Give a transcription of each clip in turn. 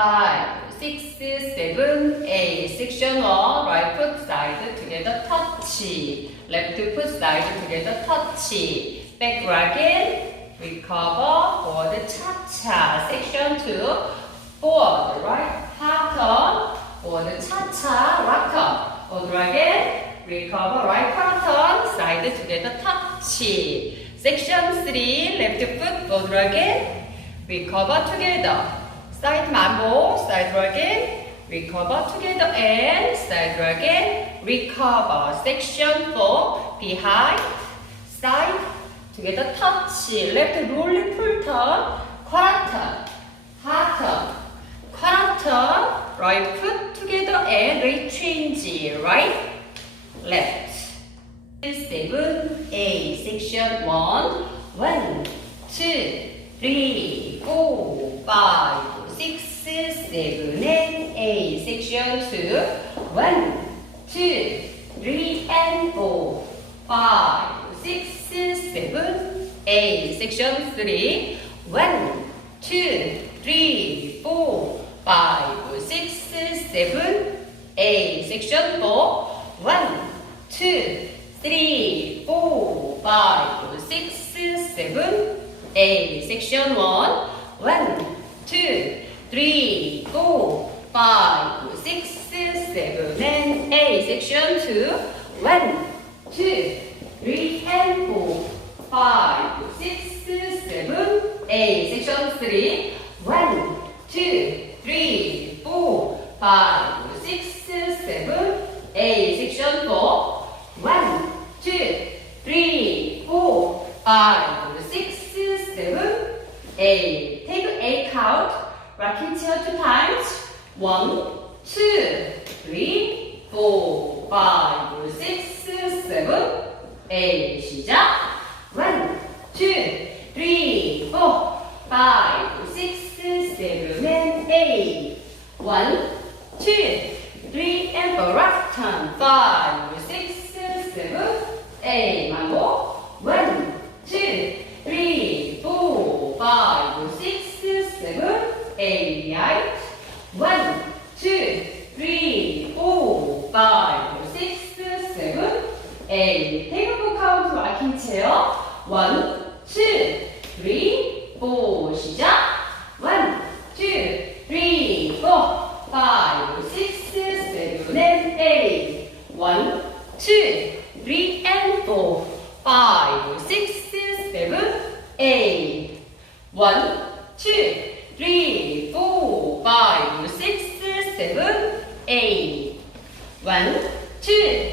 5, 6, 7, 8 Section 1, right foot side together touch Left foot side together touch Back rock in Recover for the cha-cha Section 2 Forward, right half turn For the cha-cha, rock up Hold rock in Recover, right half turn Side together touch Section 3, left foot, hold r o c in Recover together Side mambo, side row Recover together and side row Recover. Section four, behind, side, together touch. Left rolling full turn. Quarter, half turn. Quarter, right foot together and they change Right, left. Seven, eight. Section one. One, two, three. One, two, three, and four. Five, six, seven, eight. Section three. One, two, three, four, five, six, seven, eight. Section four. One, two, three, four, five, six, seven, eight. Section one. One, two, three, four five, six, seven, and eight. Section two. One, two, three, and four. Five, six, seven, eight. Section three. One, two, three, four, five, six, seven, eight. Section four. One, two, three, four, five, six, seven, eight. Take a count. Rock it two times. One, two, three, four, five, six, seven, eight. 시작. One, two, three, four, five, six, seven, and eight. One, two, three, and four. Last time. Five, six, seven, eight. One more. One. A. Take a full count to rocking chair. One, two, three, four. 시작. One, two, three, four, five, six, seven, eight. One, two, three, and four, five, six, seven, eight. One, two, three, four, five, six, seven, eight. One, two.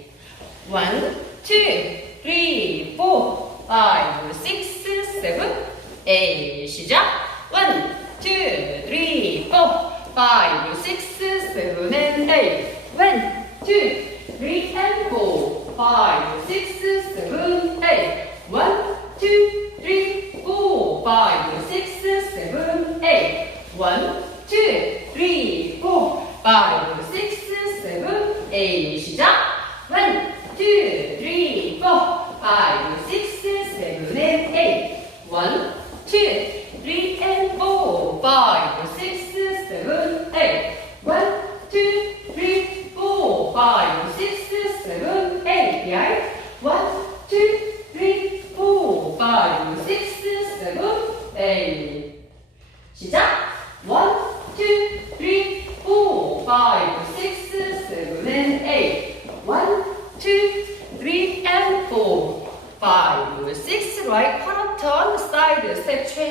One, two, three, four, five, six, seven, eight. 시작. One, two, three, four, five, six, seven, and eight. One, two, three, and four, five, six, seven, eight. One, two, three, four, five, six, seven, eight. One, two, three, four, five, six, seven, eight. 시작 five, six, seven, and eight. One, two, three, and four. Five, six, seven, eight. One, two, three, four. Five, six, seven, eight. Right? Yeah. One, two, three, four. Five, six, seven, eight. 시작. One, two, three, four. Five, six, seven, eight.